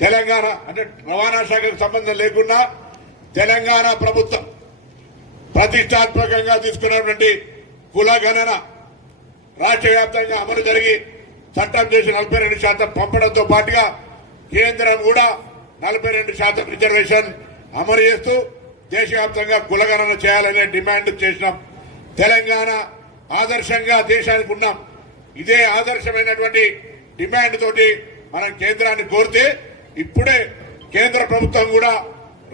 తెలంగాణ అంటే రవాణా శాఖకు సంబంధం లేకుండా తెలంగాణ ప్రభుత్వం ప్రతిష్టాత్మకంగా తీసుకున్నటువంటి కులగణన రాష్ట్ర వ్యాప్తంగా అమలు జరిగి చట్టం చేసి 42% పంపడంతో పాటుగా కేంద్రం కూడా 42% రిజర్వేషన్ అమలు చేస్తూ దేశవ్యాప్తంగా కులగణన చేయాలనే డిమాండ్ చేసినాం. తెలంగాణ ఆదర్శంగా దేశానికి ఉన్నాం. ఇదే ఆదర్శమైనటువంటి డిమాండ్ తోటి మనం కేంద్రాన్ని కోరితే ఇప్పుడే కేంద్ర ప్రభుత్వం కూడా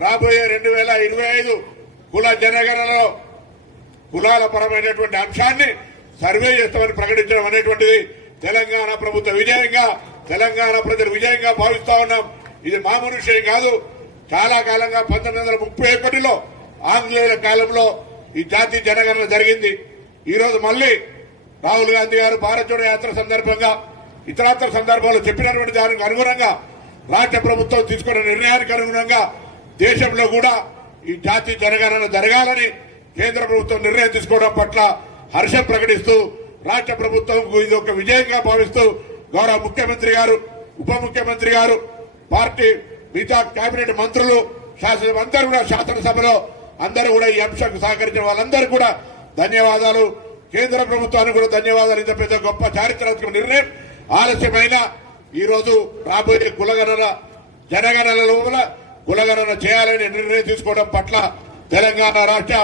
రాబోయే 2025 కుల జనగణనలో కులాల పరమైనటువంటి అంశాన్ని సర్వే చేస్తామని ప్రకటించడం అనేటువంటిది తెలంగాణ ప్రభుత్వ విజయంగా, తెలంగాణ ప్రజల విజయంగా భావిస్తా ఉన్నాం. ఇది మామూలు విషయం కాదు. చాలా కాలంగా 1931లో ఆంగ్లేయుల కాలంలో ఈ జాతీయ జనగణన జరిగింది. ఈ రోజు మళ్లీ రాహుల్ గాంధీ గారు భారత్ జోడో యాత్ర సందర్భంగా ఇతరత్ర సందర్భాల్లో చెప్పినటువంటి దానికి అనుగుణంగా రాష్ట్ర ప్రభుత్వం తీసుకున్న నిర్ణయానికి అనుగుణంగా దేశంలో కూడా ఈ జాతీయ జనగణన జరగాలని కేంద్ర ప్రభుత్వం నిర్ణయం తీసుకోవడం పట్ల హర్షం ప్రకటిస్తూ రాష్ట్ర ప్రభుత్వం ఇది ఒక విజయంగా భావిస్తూ గౌరవ ముఖ్యమంత్రి గారు, ఉప ముఖ్యమంత్రి గారు, పార్టీ మిగతా కేబినెట్ మంత్రులు, అందరూ కూడా శాసనసభలో అందరూ కూడా ఈ అంశానికి సహకరించిన వాళ్ళందరూ కూడా ధన్యవాదాలు. కేంద్ర ప్రభుత్వానికి కూడా ధన్యవాదాలు. ఇంత పెద్ద గొప్ప చారిత్రాత్మక నిర్ణయం ఆలస్యమైన ఈ రోజు రాబోయే కులగణన జనగణన లోపల కులగణన చేయాలని నిర్ణయం తీసుకోవడం పట్ల తెలంగాణ రాష్ట్ర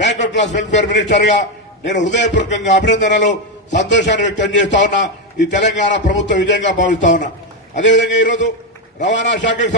బ్యాక్వర్డ్ క్లాస్ వెల్ఫేర్ మినిస్టర్ గా నేను హృదయపూర్వకంగా అభినందనలు, సంతోషాన్ని వ్యక్తం చేస్తా ఉన్నా. ఈ తెలంగాణ ప్రభుత్వ విజయంగా భావిస్తా ఉన్నా. అదేవిధంగా ఈరోజు రవాణా శాఖకు